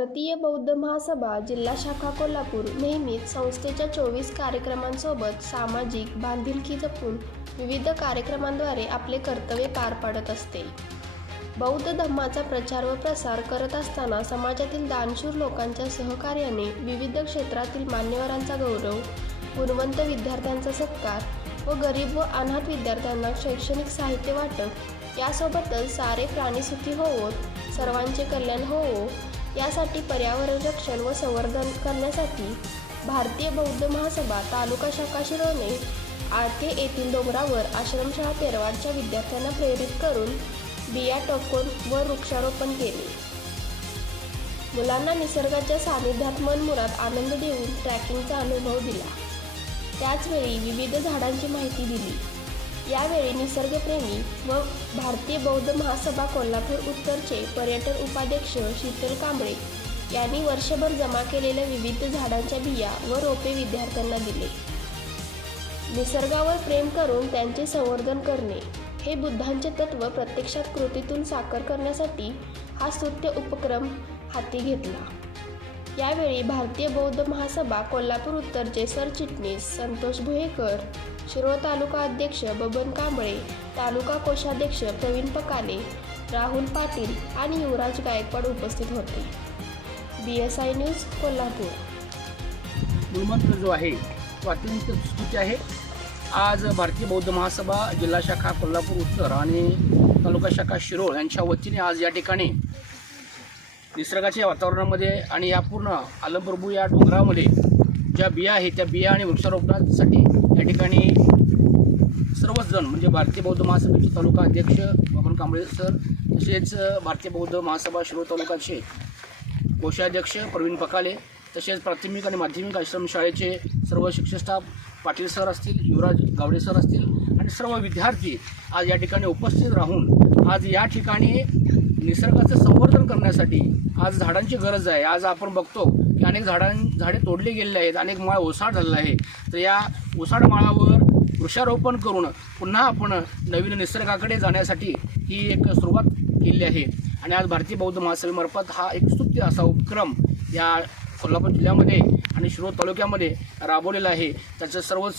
भारतीय बौद्ध महासभा जिल्हा शाखा कोल्हापूर नेहमीच संस्थेच्या चोवीस कार्यक्रमांसोबत सामाजिक बांधिलकी जपून विविध कार्यक्रमांद्वारे आपले कर्तव्य पार पाडत असते. बौद्ध धम्माचा प्रचार व प्रसार करत असताना समाजातील दानशूर लोकांच्या सहकार्याने विविध क्षेत्रातील मान्यवरांचा गौरव गुणवंत विद्यार्थ्यांचा सत्कार व गरीब व अनाथ विद्यार्थ्यांना शैक्षणिक साहित्य वाटप यासोबतच सारे प्राणी सुखी होवोत सर्वांचे कल्याण होवो यासाठी पर्यावरण रक्षण व संवर्धन करण्यासाठी भारतीय बौद्ध महासभा तालुका शाखा शिरोने आळके येथील डोंगरावर आश्रमशाळा तेरवाडच्या विद्यार्थ्यांना प्रेरित करून बिया टोकून व वृक्षारोपण केले. मुलांना निसर्गाच्या सानिध्यात मनमुरात आनंद देऊन ट्रॅकिंगचा अनुभव दिला. त्याचवेळी विविध झाडांची माहिती दिली. यावेळी निसर्गप्रेमी व भारतीय बौद्ध महासभा कोल्हापूर उत्तरचे पर्यटन उपाध्यक्ष शीतल कांबळे यांनी वर्षभर जमा केलेल्या विविध झाडांच्या बिया व रोपे विद्यार्थ्यांना दिले. निसर्गावर प्रेम करून त्यांचे संवर्धन करणे हे बुद्धांचे तत्व प्रत्यक्षात कृतीतून साकार करण्यासाठी हा स्तुत्य उपक्रम हाती घेतला. यावेळी भारतीय बौद्ध महासभा कोल्हापूर उत्तरचे सरचिटणीस संतोष भुयेकर शिरोळ तालुका अध्यक्ष बबन कांबळे तालुका कोषाध्यक्ष प्रवीण पकाले राहुल पाटील आणि युवराज गायकवाड उपस्थित होते. B S I news Kolhapur. गुणमंत्र जो आहे तो अत्यंत स्तुती आहे. आज भारतीय बौद्ध महासभा जिल्हा शाखा कोल्हापूर उत्तर आणि तालुका शाखा शिरोळ यांच्या वतीने आज या ठिकाणी निसर्गाच्या वातावरणामध्ये आणि या पूर्ण आलमप्रभू या डोंगरामध्ये ज्या बिया आहेत त्या बिया आणि वृक्षारोपणासाठी या ठिकाणी सर्वच जण म्हणजे भारतीय बौद्ध महासभेचे तालुका अध्यक्ष बाबन कांबळे सर तसेच भारतीय बौद्ध महासभा शिरो तालुकाचे कोषाध्यक्ष प्रवीण पकाले तसेच प्राथमिक आणि माध्यमिक आश्रमशाळेचे सर्व शिक्षक स्टाफ पाटील सर असतील युवराज गावडे सर असतील आणि सर्व विद्यार्थी आज या ठिकाणी उपस्थित राहून आज या ठिकाणी निसर्गाचं संवर्धन करण्यासाठी आज झाडांची गरज आहे. आज आपण बघतो की अनेक झाडां झाडे तोडले गेलेले आहेत अनेक माळ ओसाड झालेला आहे. तर या ओसाड माळावर वृक्षारोपण करून पुन्हा आपण नवीन निसर्गाकडे जाण्यासाठी ही एक सुरुवात केली आहे. आणि आज भारतीय बौद्ध महासभेमार्फत हा एक स्तुत्य असा उपक्रम या कोल्हापूर जिल्ह्यामध्ये आणि शिरोळ तालुक्यामध्ये राबवलेला आहे. त्याचं सर्व